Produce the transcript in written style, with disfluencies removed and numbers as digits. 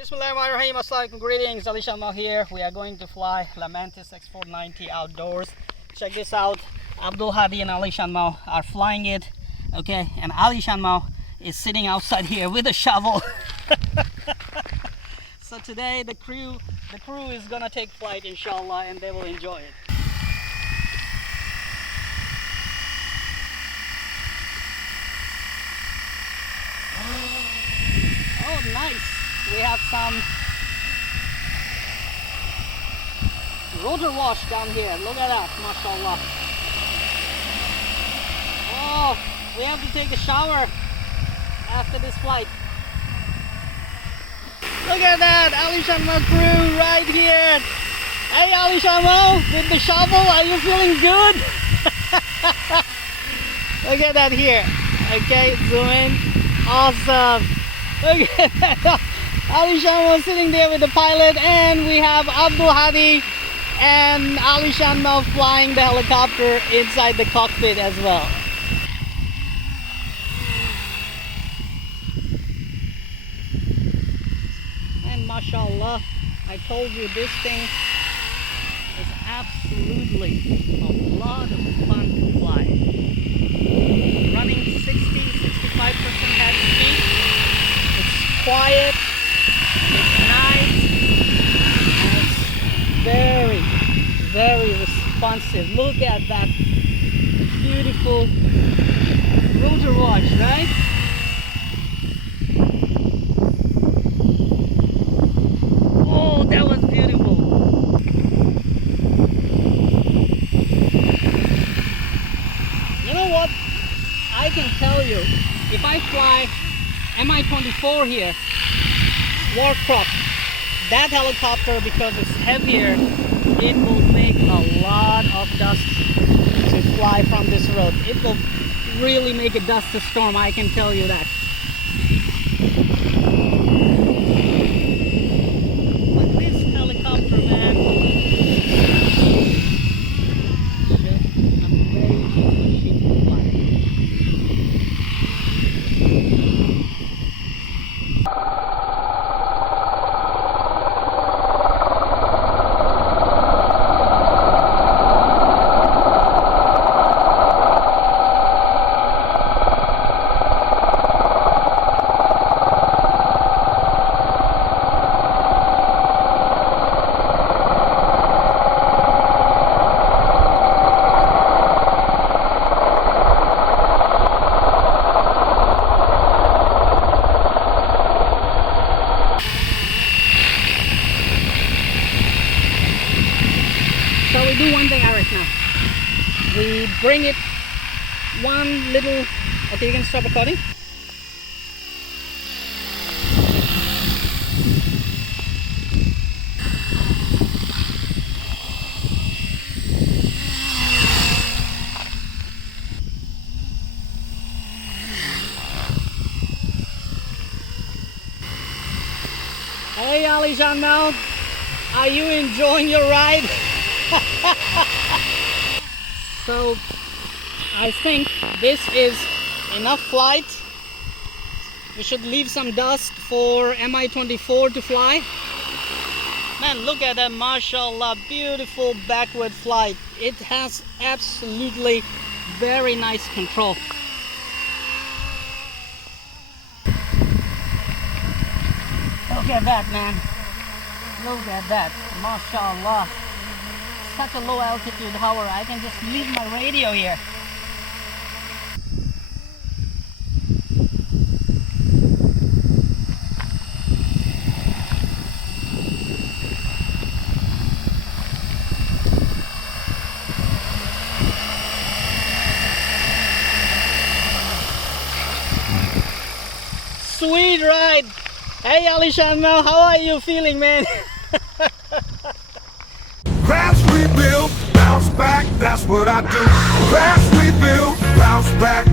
Bismillahirrahmanirrahim. Assalamualaikum, greetings. AliShanMao here. We are going to fly Lamantis X490 outdoors. Check this out. Abdul Hadi and AliShanMao are flying it. Okay, and AliShanMao is sitting outside here with a shovel. So today the crew is gonna take flight, inshallah, and they will enjoy it. Oh, nice. We have some rotor wash down here. Look at that, mashallah. Oh, we have to take a shower after this flight. Look at that, AliShanMao crew right here. Hey AliShanMao, with the shovel, are you feeling good? Look at that here. Okay, zoom in. Awesome. Look at that. AliShanMao sitting there with the pilot, and we have Abdul Hadi and AliShanMao flying the helicopter inside the cockpit as well. And mashallah, I told you this thing is absolutely a lot of fun to fly. Running 60-65% head speed. It's quiet. It's nice, and it's very, very responsive. Look at that beautiful rotor wash, right? Oh, that was beautiful. You know what? I can tell you, if I fly Mi-24 here, Warcraft, that helicopter, because it's heavier, it will make a lot of dust to fly from this road. It will really make a dust storm, I can tell you that. But this helicopter, man, just amazing machine to fly. So we do one thing, Eric, now. We bring it one little... Okay, you can stop recording. Hey AliShanMao, are you enjoying your ride? So I think this is enough flight. We should leave some dust for Mi-24 to fly. Man, look at that, mashallah, beautiful backward flight. It has absolutely very nice control. Look at that, man. Look at that, mashallah. Such a low altitude hover, I can just leave my radio here. Sweet ride. Hey AliShanMao, how are you feeling, man? Crash, rebuild, bounce back, that's what I do. Crash, rebuild, bounce back,